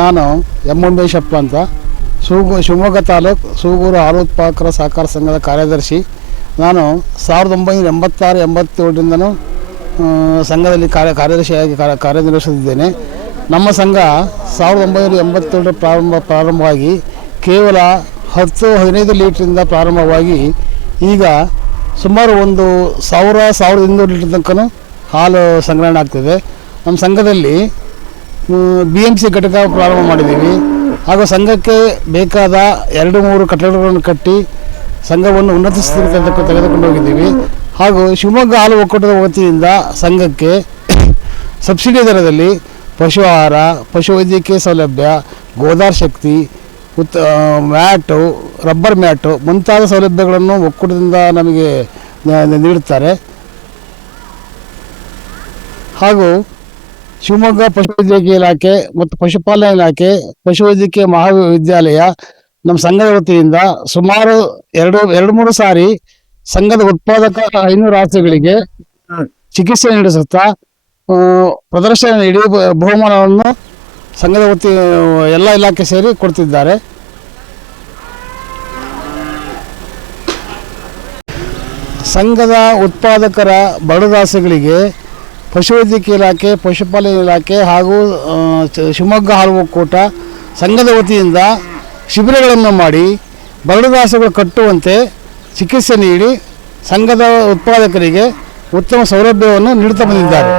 ನಾನು ಎಂ ಉಮೇಶಪ್ಪ ಅಂತ ಶಿವಮೊಗ್ಗ ತಾಲೂಕು ಸೂಗೂರು ಹಾಲು ಉತ್ಪಾದಕರ ಸಹಕಾರ ಸಂಘದ ಕಾರ್ಯದರ್ಶಿ. ನಾನು 1986-87ರಿಂದನೂ ಸಂಘದಲ್ಲಿ ಕಾರ್ಯದರ್ಶಿಯಾಗಿ ಕಾರ್ಯನಿರ್ವಹಿಸುತ್ತಿದ್ದೇನೆ. ನಮ್ಮ ಸಂಘ 1987 ಪ್ರಾರಂಭವಾಗಿ ಕೇವಲ 10-15 ಲೀಟ್ರಿಂದ ಪ್ರಾರಂಭವಾಗಿ ಈಗ ಸುಮಾರು 1,000-1,200 ಲೀಟರ್ ತನಕ ಹಾಲು ಸಂಗ್ರಹಣೆ ಆಗ್ತಿದೆ. ನಮ್ಮ ಸಂಘದಲ್ಲಿ BMC ಘಟಕ ಪ್ರಾರಂಭ ಮಾಡಿದ್ದೀವಿ. ಹಾಗೂ ಸಂಘಕ್ಕೆ ಬೇಕಾದ 2-3 ಕಟ್ಟಡಗಳನ್ನು ಕಟ್ಟಿ ಸಂಘವನ್ನು ಉನ್ನತ ಸ್ಥಿತಿಗೆ ತೆಗೆದುಕೊಂಡು ಹೋಗಿದ್ದೀವಿ. ಹಾಗೂ ಶಿವಮೊಗ್ಗ ಹಾಲು ಒಕ್ಕೂಟದ ವತಿಯಿಂದ ಸಂಘಕ್ಕೆ ಸಬ್ಸಿಡಿ ದರದಲ್ಲಿ ಪಶು ಆಹಾರ, ಪಶುವೈದ್ಯಕೀಯ ಸೌಲಭ್ಯ, ಗೋದಾರ್ ಶಕ್ತಿ, ಮ್ಯಾಟು, ರಬ್ಬರ್ ಮ್ಯಾಟು ಮುಂತಾದ ಸೌಲಭ್ಯಗಳನ್ನು ಒಕ್ಕೂಟದಿಂದ ನಮಗೆ ನೀಡುತ್ತಾರೆ. ಹಾಗೂ ಶಿವಮೊಗ್ಗ ಪಶುವೈದ್ಯಕೀಯ ಇಲಾಖೆ ಮತ್ತು ಪಶುಪಾಲನಾ ಇಲಾಖೆ, ಪಶುವೈದ್ಯಕೀಯ ಮಹಾವಿದ್ಯಾಲಯ ನಮ್ಮ ಸಂಘದ ವತಿಯಿಂದ ಸುಮಾರು 2-3 ಸಾರಿ ಸಂಘದ ಉತ್ಪಾದಕ 500 ಆಸ್ತಿಗಳಿಗೆ ಚಿಕಿತ್ಸೆ ನೀಡಿಸುತ್ತಾ ಪ್ರದರ್ಶನ ನೀಡಿ ಬಹುಮಾನವನ್ನು ಸಂಘದ ವತಿ ಎಲ್ಲ ಇಲಾಖೆ ಸೇರಿ ಕೊಡ್ತಿದ್ದಾರೆ. ಸಂಘದ ಉತ್ಪಾದಕರ ಬಡದಾಸೆಗಳಿಗೆ ಪಶುವೈದ್ಯಕೀಯ ಇಲಾಖೆ, ಪಶುಪಾಲನಾ ಇಲಾಖೆ ಹಾಗೂ ಶಿವಮೊಗ್ಗ ಹಾಲು ಒಕ್ಕೂಟ ಸಂಘದ ವತಿಯಿಂದ ಶಿಬಿರಗಳನ್ನು ಮಾಡಿ ಬರಡುದಾಸೆಗಳು ಕಟ್ಟುವಂತೆ ಚಿಕಿತ್ಸೆ ನೀಡಿ ಸಂಘದ ಉತ್ಪಾದಕರಿಗೆ ಉತ್ತಮ ಸೌಲಭ್ಯವನ್ನು ನೀಡುತ್ತಾ ಬಂದಿದ್ದಾರೆ.